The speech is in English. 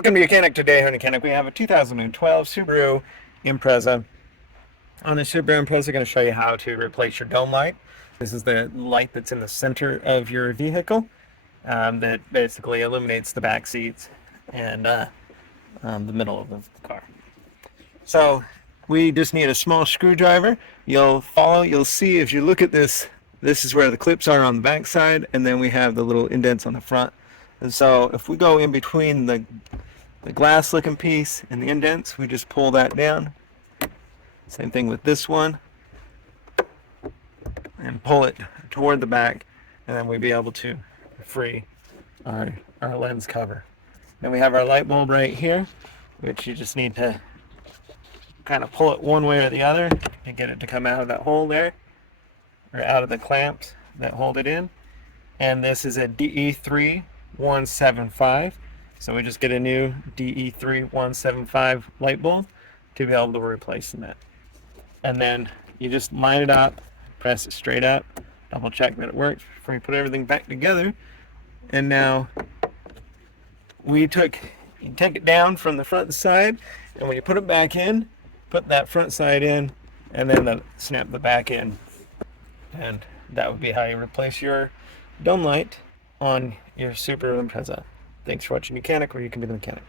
Welcome to YOUCANIC. Today here on YOUCANIC we have a 2012 Subaru Impreza. On the Subaru Impreza, I'm going to show you how to replace your dome light. This is the light that's in the center of your vehicle that basically illuminates the back seats and the middle of the car. So we just need a small screwdriver. You'll see if you look at this, this is where the clips are on the back side, and then we have the little indents on the front. And so if we go in between the glass looking piece and the indents, we just pull that down. Same thing with this one. And pull it toward the back, and then we'll be able to free our lens cover. Then we have our light bulb right here, which you just need to kind of pull it one way or the other and get it to come out of that hole there, or out of the clamps that hold it in. And this is a DE3175, so we just get a new DE3175 light bulb to be able to replace that. And then you just line it up, press it straight up, double check that it works before you put everything back together. And now you take it down from the front side, and when you put it back in, put that front side in, and then snap the back in. And that would be how you replace your dome light on your Subaru Impreza. Thanks for watching YOUCANIC, where you can be the mechanic.